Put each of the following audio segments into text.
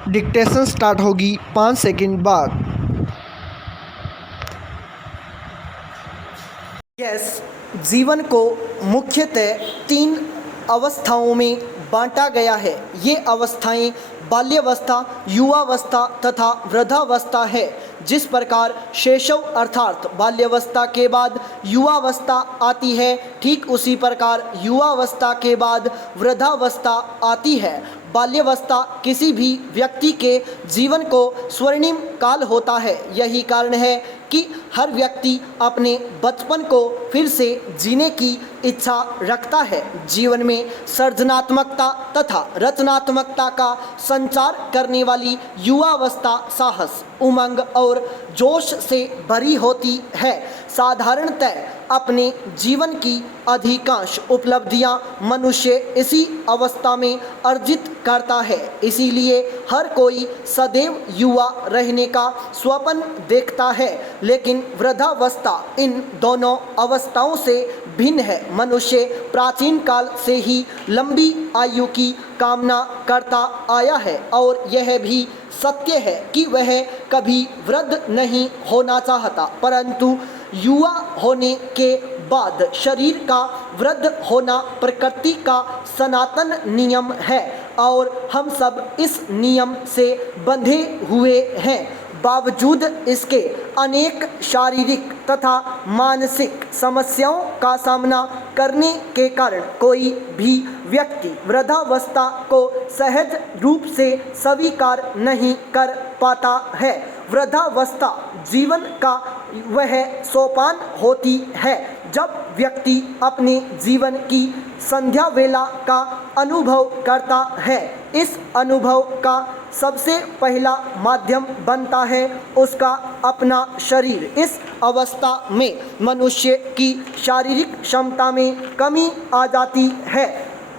Dictation start होगी 5 second बाद। Yes, जीवन को मुख्यतः 3 अवस्थाओं में बांटा गया है। ये अवस्थाएं बाल्यावस्था, युवावस्था तथा वृद्धावस्था है। जिस प्रकार शैशव अर्थात बाल्यावस्था के बाद युवावस्था आती है, ठीक उसी प्रकार युवावस्था के बाद वृद्धावस्था आती है। बाल्यावस्था किसी भी व्यक्ति के जीवन को स्वर्णिम काल होता है। यही कारण है कि हर व्यक्ति अपने बचपन को फिर से जीने की इच्छा रखता है। जीवन में सृजनात्मकता तथा रचनात्मकता का संचार करने वाली युवावस्था साहस, उमंग और जोश से भरी होती है। साधारणतः अपने जीवन की अधिकांश उपलब्धियां मनुष्य इसी अवस्था में अर्जित करता है। इसीलिए हर कोई सदैव युवा रहने का स्वप्न देखता है। लेकिन वृद्धावस्था इन दोनों अवस्थाओं से भिन्न है। मनुष्य प्राचीन काल से ही लंबी आयु की कामना करता आया है और यह भी सत्य है कि वह कभी वृद्ध नहीं होना चाहता, परंतु युवा होने के बाद शरीर का वृद्ध होना प्रकृति का सनातन नियम है और हम सब इस नियम से बंधे हुए हैं। बावजूद इसके अनेक शारीरिक तथा मानसिक समस्याओं का सामना करने के कारण कोई भी व्यक्ति वृद्धावस्था को सहज रूप से स्वीकार नहीं कर पाता है। वृद्धावस्था जीवन का वह सोपान होती है जब व्यक्ति अपने जीवन की संध्या वेला का अनुभव करता है। इस अनुभव का सबसे पहला माध्यम बनता है उसका अपना शरीर। इस अवस्था में मनुष्य की शारीरिक क्षमता में कमी आ जाती है,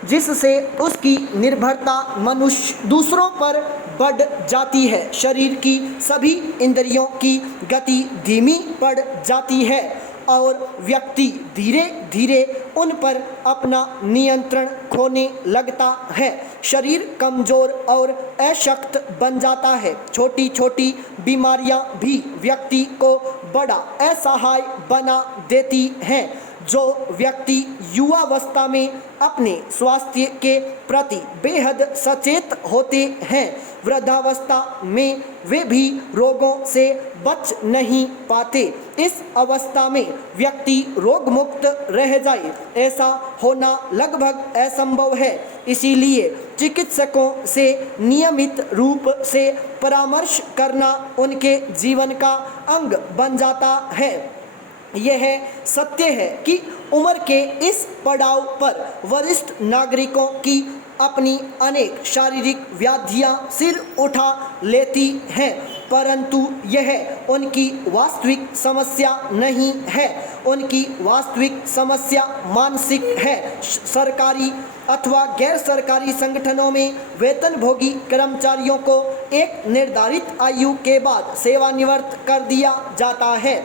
जिससे उसकी निर्भरता मनुष्य दूसरों पर बढ़ जाती है। शरीर की सभी इंद्रियों की गति धीमी पड़ जाती है और व्यक्ति धीरे धीरे उन पर अपना नियंत्रण खोने लगता है। शरीर कमज़ोर और अशक्त बन जाता है। छोटी छोटी बीमारियां भी व्यक्ति को बड़ा असहाय बना देती हैं। जो व्यक्ति युवावस्था में अपने स्वास्थ्य के प्रति बेहद सचेत होते हैं, वृद्धावस्था में वे भी रोगों से बच नहीं पाते। इस अवस्था में व्यक्ति रोग मुक्त रह जाए, ऐसा होना लगभग असंभव है। इसीलिए चिकित्सकों से नियमित रूप से परामर्श करना उनके जीवन का अंग बन जाता है। यह सत्य है कि उम्र के इस पड़ाव पर वरिष्ठ नागरिकों की अपनी अनेक शारीरिक व्याधियां सिर उठा लेती हैं, परंतु यह उनकी वास्तविक समस्या नहीं है। उनकी वास्तविक समस्या मानसिक है। सरकारी अथवा गैर सरकारी संगठनों में वेतनभोगी कर्मचारियों को एक निर्धारित आयु के बाद सेवानिवृत्त कर दिया जाता है।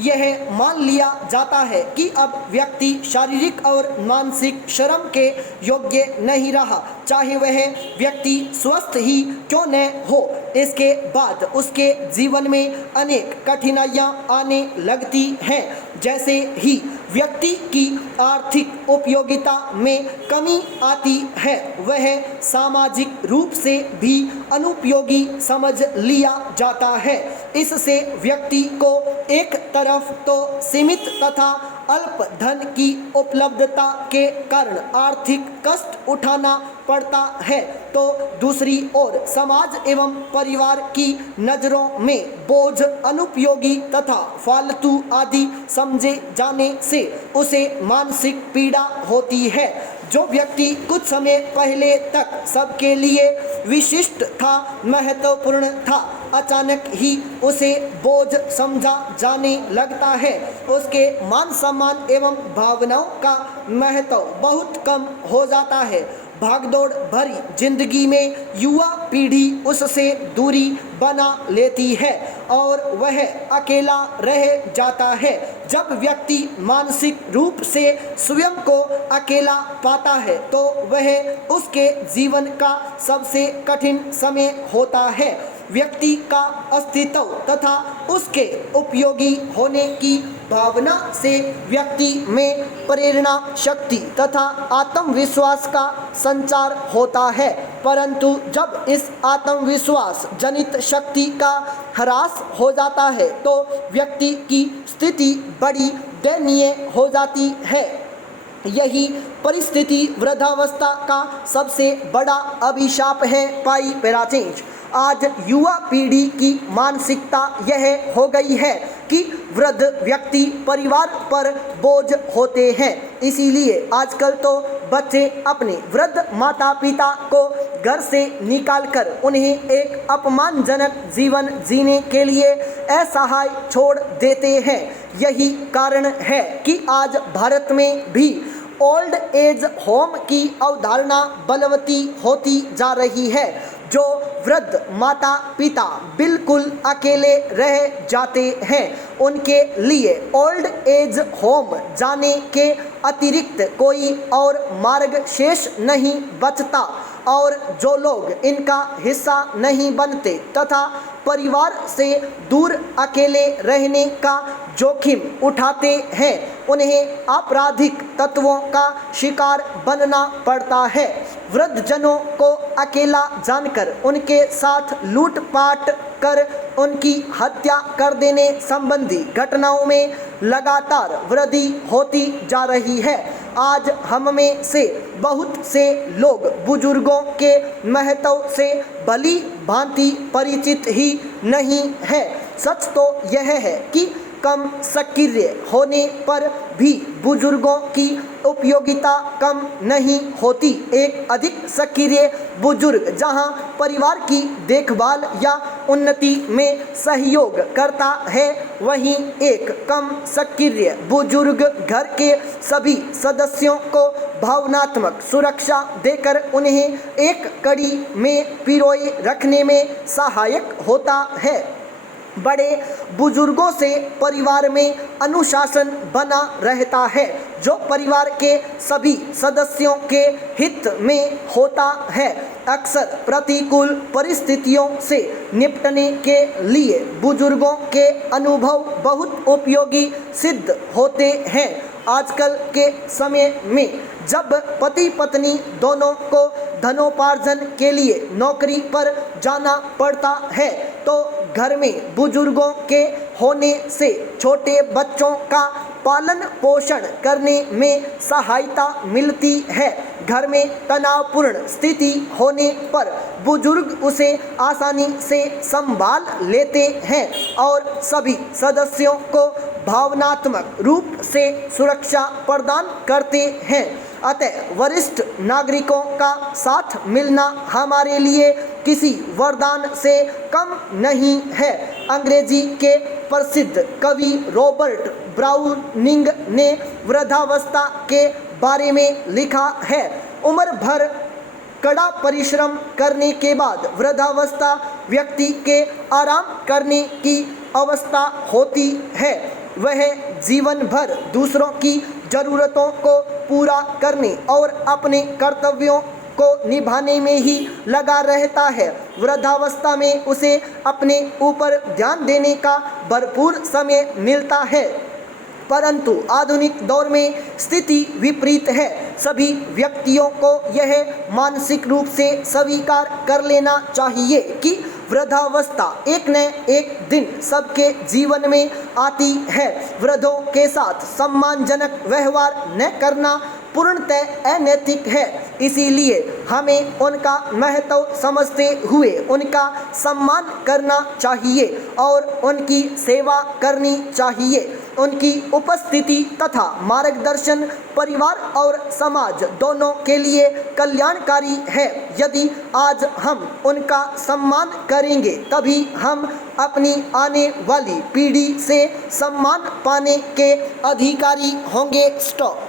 यह मान लिया जाता है कि अब व्यक्ति शारीरिक और मानसिक श्रम के योग्य नहीं रहा, चाहे वह व्यक्ति स्वस्थ ही क्यों न हो। इसके बाद उसके जीवन में अनेक कठिनाइयां आने लगती हैं। जैसे ही व्यक्ति की आर्थिक उपयोगिता में कमी आती है, वह सामाजिक रूप से भी अनुपयोगी समझ लिया जाता है। इससे व्यक्ति को एक तरफ तो सीमित तथा अल्प धन की उपलब्धता के कारण आर्थिक कष्ट उठाना पड़ता है, तो दूसरी ओर समाज एवं परिवार की नज़रों में बोझ, अनुपयोगी तथा फालतू आदि समझे जाने से उसे मानसिक पीड़ा होती है। जो व्यक्ति कुछ समय पहले तक सबके लिए विशिष्ट था, महत्वपूर्ण था, अचानक ही उसे बोझ समझा जाने लगता है। उसके मान सम्मान एवं भावनाओं का महत्व बहुत कम हो जाता है। भागदौड़ भरी जिंदगी में युवा पीढ़ी उससे दूरी बना लेती है और वह अकेला रह जाता है। जब व्यक्ति मानसिक रूप से स्वयं को अकेला पाता है तो वह उसके जीवन का सबसे कठिन समय होता है। व्यक्ति का अस्तित्व तथा उसके उपयोगी होने की भावना से व्यक्ति में प्रेरणा शक्ति तथा आत्मविश्वास का संचार होता है, परंतु जब इस आत्मविश्वास जनित शक्ति का ह्रास हो जाता है तो व्यक्ति की स्थिति बड़ी दयनीय हो जाती है। यही परिस्थिति वृद्धावस्था का सबसे बड़ा अभिशाप है। पाई पैराचेंज। आज युवा पीढ़ी की मानसिकता यह हो गई है कि वृद्ध व्यक्ति परिवार पर बोझ होते हैं, इसीलिए आजकल तो बच्चे अपने वृद्ध माता पिता को घर से निकालकर उन्हें एक अपमानजनक जीवन जीने के लिए असहाय छोड़ देते हैं। यही कारण है कि आज भारत में भी ओल्ड एज होम की अवधारणा बलवती होती जा रही है। जो वृद्ध माता पिता बिल्कुल अकेले रह जाते हैं, उनके लिए ओल्ड एज होम जाने के अतिरिक्त कोई और मार्ग शेष नहीं बचता, और जो लोग इनका हिस्सा नहीं बनते तथा परिवार से दूर अकेले रहने का जोखिम उठाते हैं, उन्हें आपराधिक तत्वों का शिकार बनना पड़ता है। वृद्धजनों को अकेला जानकर उनके साथ लूटपाट कर उनकी हत्या कर देने संबंधी घटनाओं में लगातार वृद्धि होती जा रही है। आज हम में से बहुत से लोग बुजुर्गों के महत्व से भली भांति परिचित ही नहीं है। सच तो यह है कि कम सक्रिय होने पर भी बुजुर्गों की उपयोगिता कम नहीं होती। एक अधिक सक्रिय बुजुर्ग जहां परिवार की देखभाल या उन्नति में सहयोग करता है, वहीं एक कम सक्रिय बुजुर्ग घर के सभी सदस्यों को भावनात्मक सुरक्षा देकर उन्हें एक कड़ी में पिरोए रखने में सहायक होता है। बड़े बुजुर्गों से परिवार में अनुशासन बना रहता है, जो परिवार के सभी सदस्यों के हित में होता है। अक्सर प्रतिकूल परिस्थितियों से निपटने के लिए बुजुर्गों के अनुभव बहुत उपयोगी सिद्ध होते हैं। आजकल के समय में जब पति पत्नी दोनों को धनोपार्जन के लिए नौकरी पर जाना पड़ता है, तो घर में बुजुर्गों के होने से छोटे बच्चों का पालन पोषण करने में सहायता मिलती है। घर में तनावपूर्ण स्थिति होने पर बुजुर्ग उसे आसानी से संभाल लेते हैं और सभी सदस्यों को भावनात्मक रूप से सुरक्षा प्रदान करते हैं। अतः वरिष्ठ नागरिकों का साथ मिलना हमारे लिए किसी वरदान से कम नहीं है। अंग्रेजी के प्रसिद्ध कवि रॉबर्ट ब्राउनिंग ने वृद्धावस्था के बारे में लिखा है, उम्र भर कड़ा परिश्रम करने के बाद वृद्धावस्था व्यक्ति के आराम करने की अवस्था होती है। वह जीवन भर दूसरों की ज़रूरतों को पूरा करने और अपने कर्तव्यों को निभाने में ही लगा रहता है। वृद्धावस्था में उसे अपने ऊपर ध्यान देने का भरपूर समय मिलता है, परंतु आधुनिक दौर में स्थिति विपरीत है। सभी व्यक्तियों को यह मानसिक रूप से स्वीकार कर लेना चाहिए कि वृद्धावस्था एक न एक दिन सबके जीवन में आती है। वृद्धों के साथ सम्मानजनक व्यवहार न करना पूर्णतः अनैतिक है, इसीलिए हमें उनका महत्व समझते हुए उनका सम्मान करना चाहिए और उनकी सेवा करनी चाहिए। उनकी उपस्थिति तथा मार्गदर्शन परिवार और समाज दोनों के लिए कल्याणकारी है। यदि आज हम उनका सम्मान करेंगे, तभी हम अपनी आने वाली पीढ़ी से सम्मान पाने के अधिकारी होंगे। स्टॉप।